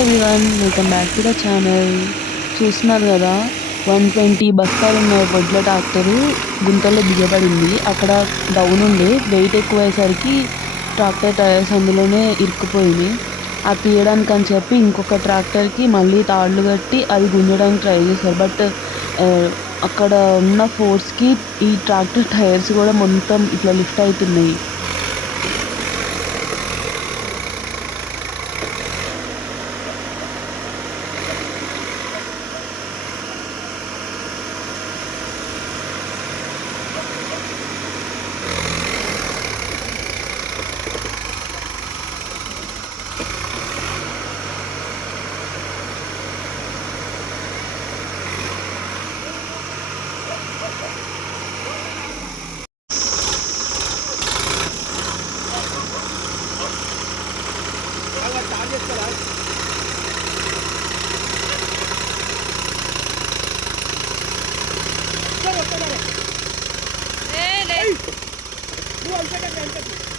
Everyone welcome back to the channel చూస్తున్నారు కదా one twenty బస్తాలు ఉన్న వడ్ల ట్రాక్టర్ గుంతలో దిగబడింది. అక్కడ డౌన్ ఉండే వెయిట్ ఎక్కువ అయ్యేసరికి ట్రాక్టర్ టైర్స్ అందులోనే ఇరుక్కుపోయింది. అది తీయడానికి అని చెప్పి ఇంకొక ట్రాక్టర్కి మళ్ళీ తాళ్ళు కట్టి అది గుంజడానికి ట్రై చేశారు. బట్ అక్కడ ఉన్న ఫోర్స్కి ఈ ట్రాక్టర్ టైర్స్ కూడా మొత్తం ఇట్లా లిఫ్ట్ అవుతున్నాయి. de esperar. ¡Vamos, vamos! ¡Eh, eh! ¡Tú, al frente, frente!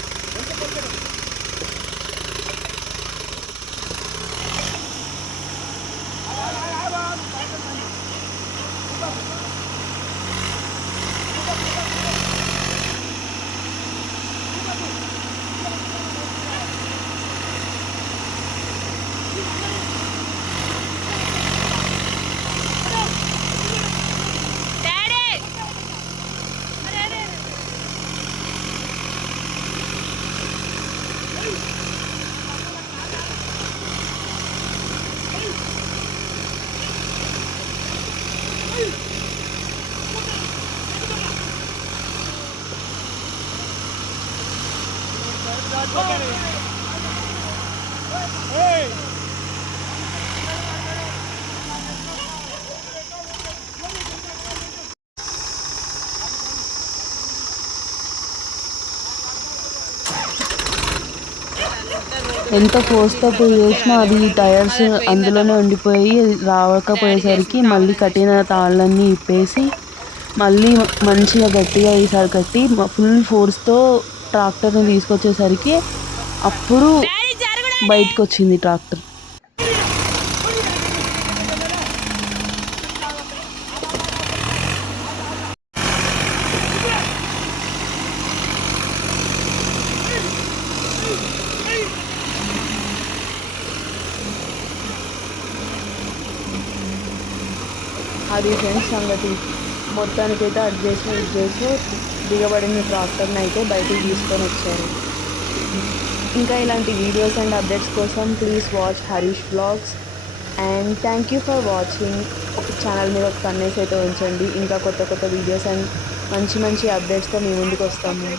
Hey! ఎంత ఫోర్స్తో పుల్ చేసినా అది టైర్స్ అందులోనే ఉండిపోయి రావకపోయేసరికి మళ్ళీ కట్టిన తాళ్ళన్నీ ఇప్పేసి మళ్ళీ మంచిగా గట్టిగా ఈసారి కట్టి ఫుల్ ఫోర్స్తో ట్రాక్టర్ని తీసుకొచ్చేసరికి అప్పుడు బయటకు వచ్చింది ట్రాక్టర్ అది ఫ్రెండ్స్ సంగతి. మొత్తానికైతే అది చేసి ఇది చేసి దిగబడిన ట్రాక్టర్ని అయితే బయటికి తీసుకొని వచ్చారు. ఇంకా ఇలాంటి వీడియోస్ అండ్ అప్డేట్స్ కోసం please watch Harish blogs and thank you for watching. ఒక ఛానల్ మీద ఒక కన్నేసి అయితే ఉంచండి. ఇంకా కొత్త కొత్త వీడియోస్ అండ్ మంచి మంచి అప్డేట్స్తో మీ ముందుకు వస్తాము.